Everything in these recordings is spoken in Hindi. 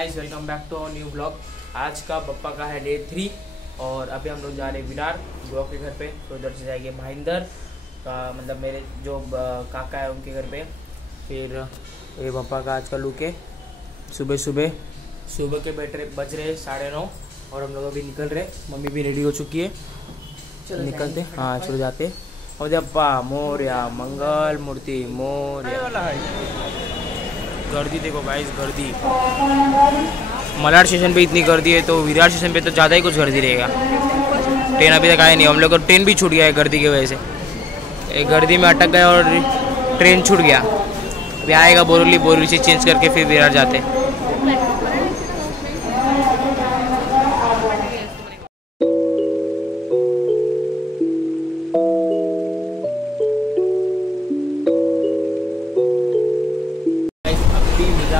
Guys, welcome back to our new blog. आज का पप्पा का है डे 3 और अभी हम लोग जा रहे हैं विरार ब्लॉग के घर पे। तो उधर से जाएंगे भाईंदर का, मतलब मेरे जो काका है उनके घर पे। फिर ये पप्पा का आज का लुक है। सुबह के बज रहे 9:30 और हम लोग अभी निकल रहे। मम्मी भी रेडी हो चुकी है, निकलते। हाँ चलो जाते। और जप्पा मोरया, मंगल मूर्ति मोरया। गर्दी देखो गाइस, गर्दी। मलाड स्टेशन पे इतनी गर्दी है तो विरार स्टेशन पे तो ज़्यादा ही कुछ गर्दी रहेगा। ट्रेन अभी तक आया नहीं, हम लोग को ट्रेन भी छूट गया है गर्दी की वजह से। एक गर्दी में अटक गया और ट्रेन छूट गया। अभी आएगा बोरीवली से चेंज करके फिर विरार जाते।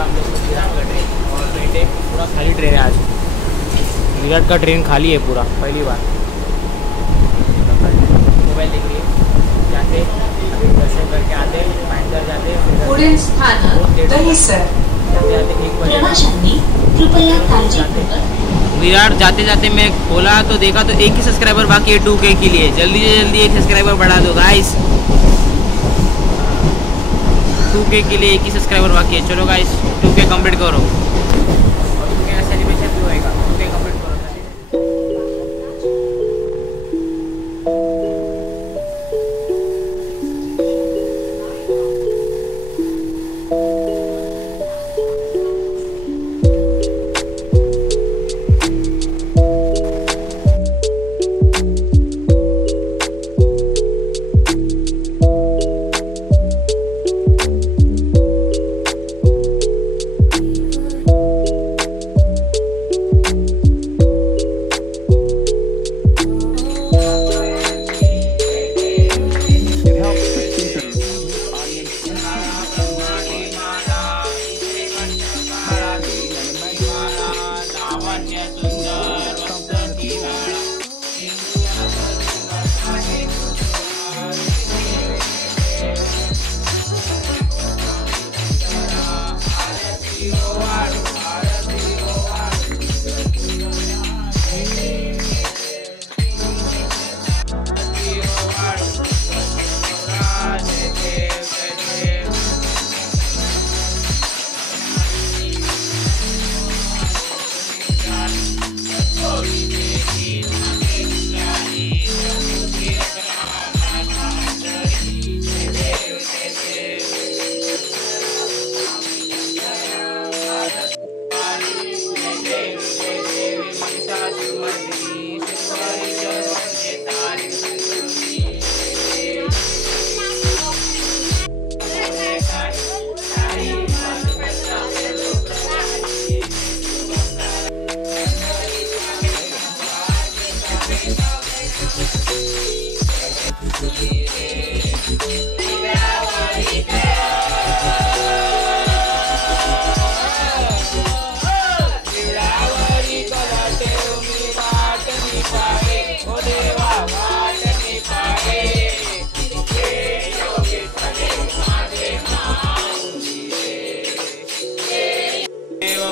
हम लोग विराट का ट्रेन और बैठे, पूरा खाली ट्रेन है आज। विराट का ट्रेन खाली है पूरा, पहली बार। मोबाइल देख लिए जाते, दर्शन करके आते, भाईंदर जाते, विराट जाते जाते मैं खोला तो देखा तो एक ही सब्सक्राइबर बाकी है 2K के लिए। जल्दी से जल्दी एक सब्सक्राइबर बढ़ा दो गाइस। 2K के लिए एक ही सब्सक्राइबर बाकी है। चलो गाइस 2K कंप्लीट करो और 2K सेलिब्रेशन भी होएगा। 2K कंप्लीट करो।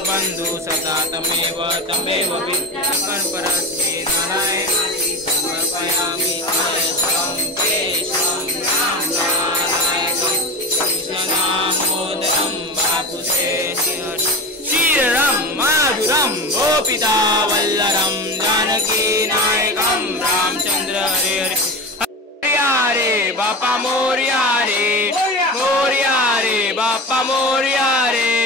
बंधु सदा तमेव तमेव विद्यापन परस्मै नारायणाति समर्पयामि आयस्वं केशवं राम नारायणं कृष्णदामोदरं बापुसे श्रीरं माधुरं गोपिता वल्लरं जानकी नायकं रामचंद्र हरे हरे बापा मोरया रे बापा मोरया रे।